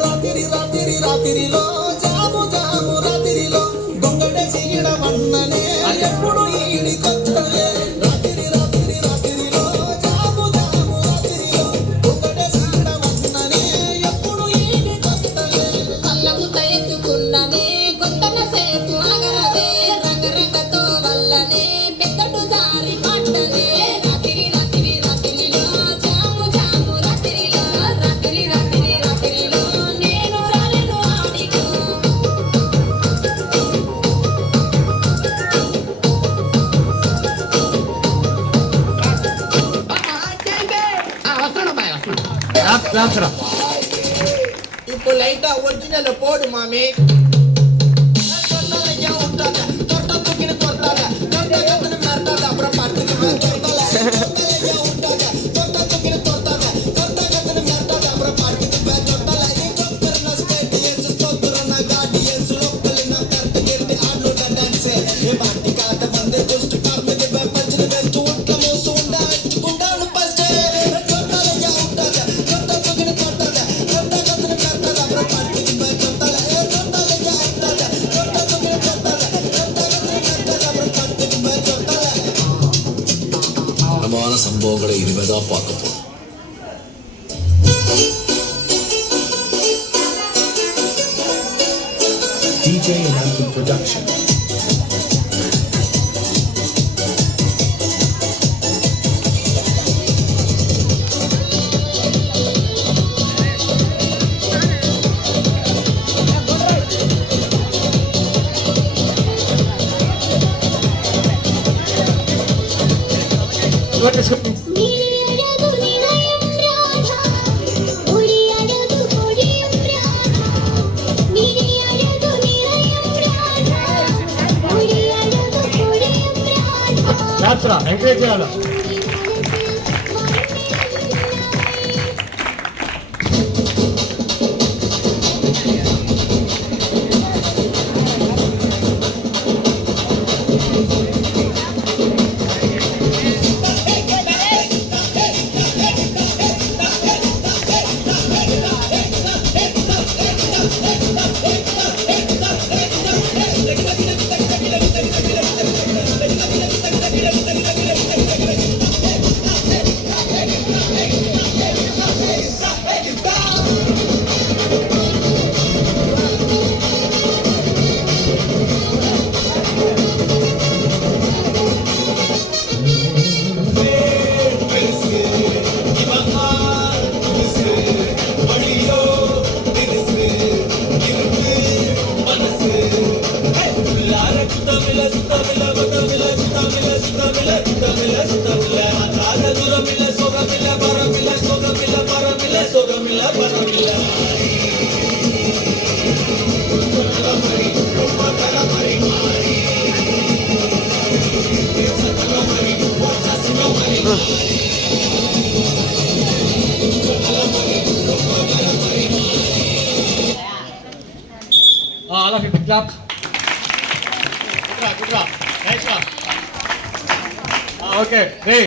రాత్రి రాత్రి రాత్రిలో జాము జాము రాత్రిలో గొంగడేసి ఇడవన్ననే ఎప్పుడు ఈడి కొత్తలే రాత్రి రాత్రి రాత్రిలో జాము జాము రాత్రిలో గొంగడేసి ఇడవన్ననే ఎప్పుడు ఈడి కొత్తలే కళ్ళము తయెత్తుకున్ననే కొత్తన సేపు ఆగరదే రంగరంగతో వల్లనే పెద్దటు జారి పట్టనే రాత్రి రాత్రి రాత్రిలో జాము జాము రాత్రిలో రాత్రి రాత్రి రాత్రిలో నేను రాలేను ఆడికో இப்போ லைட்டா ஒரிஜினல் போடு மாமி அப்புறம் சம்பவங்களை இனிமேதான் பார்க்க போறோம். DJ Ananthan Production. What is happening? That's right. Encourage చేయాలి. All of you pick up. Good job. Nice one. Okay. Hey.